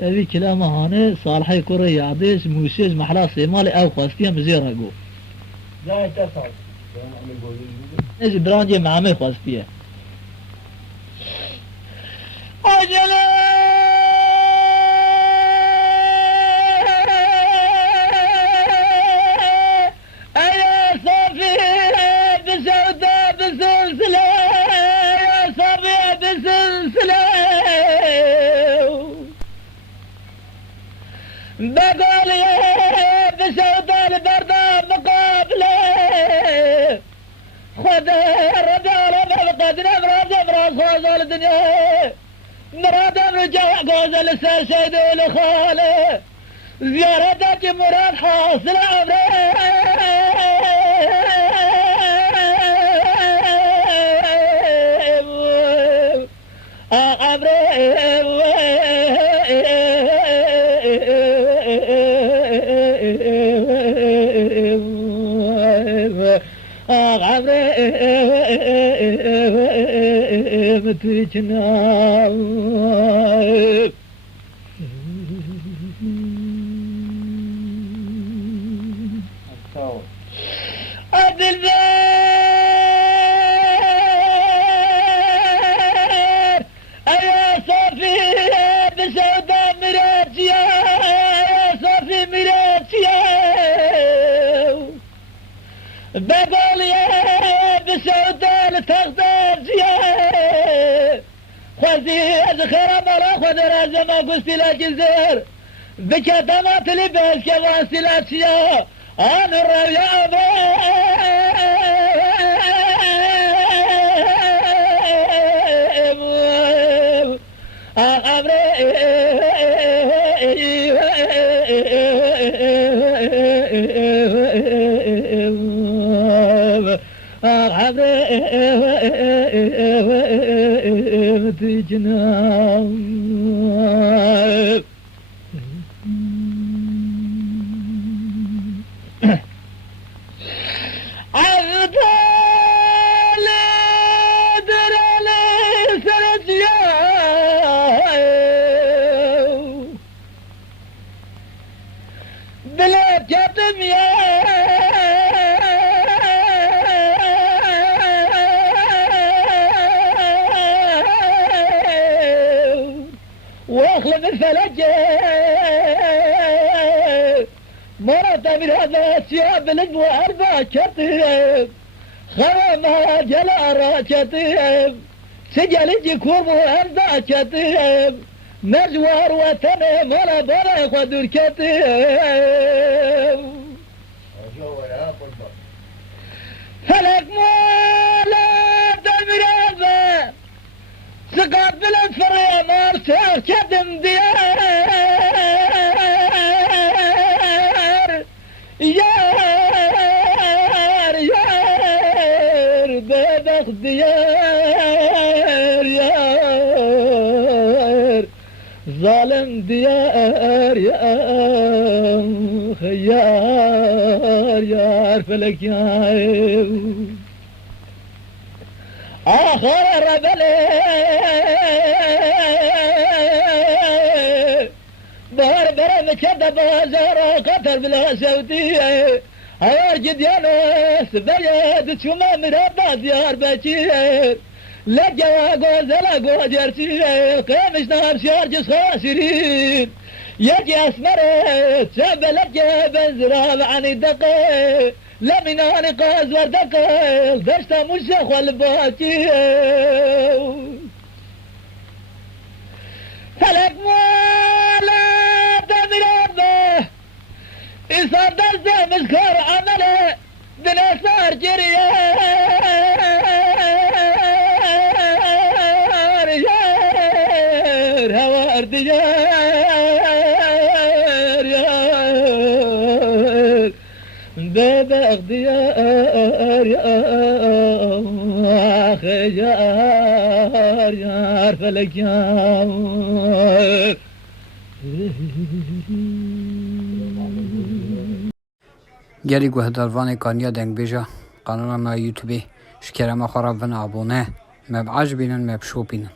أبي كلام هاني صالحي كوري عديس موسيز محلا سيمالي أو خواستيا مزيرها جو لا تصعد إيش برانجي معامي خواستيا أجل يا صافي بسوداء بسلسلة يا صافي بسلسلة بقول يا بسوداء البردة مقابلة خذ الرجال بالقد نبرد براس خوز الدنيا مراد رجع جوز لسه شيد الخاله زيارتك مراد حاصل بقول يا بسودان تغدر زياد خذي خرم ولا خذ رازم ما قلت لك الزهر بكتمات لباس كواسلات يا انا الريا واخلف الفلج مرت من هذا الثياب الجو أربع كتيب خرمها جلارة كتيب سجل جكوب أربع كتيب مزوار وثني مرة برا قدر كتيب فلك مولا دمرابة سقط بالفرية مرسل كدم ديار يار بابخ ديار يار ظالم ديار يار يار فلك يار آخر الربلي بار برم كذا بازار قتل بلا سودية هيرجد يا ناس بيد شما مرابا ديار بشير لجوا جوز لا جوز يرسير قامش نار شارجس خاسرين يجي اسمرت شبلت بنزراب عن الدقيق لمناني قاز وردقل دشتا مشيخ والباكي فلك مولا دمرابه إصاب درسه مذكر عمله دنيا صار جريار يار هوار ديار يار بابا ديار يا أخي يار يار فلك يار گری گوهداروان کانیا دنگ بیجا قانونا ما یوتیوبی شکرما خراب ون آبونه مب عجبینن مب شوپینن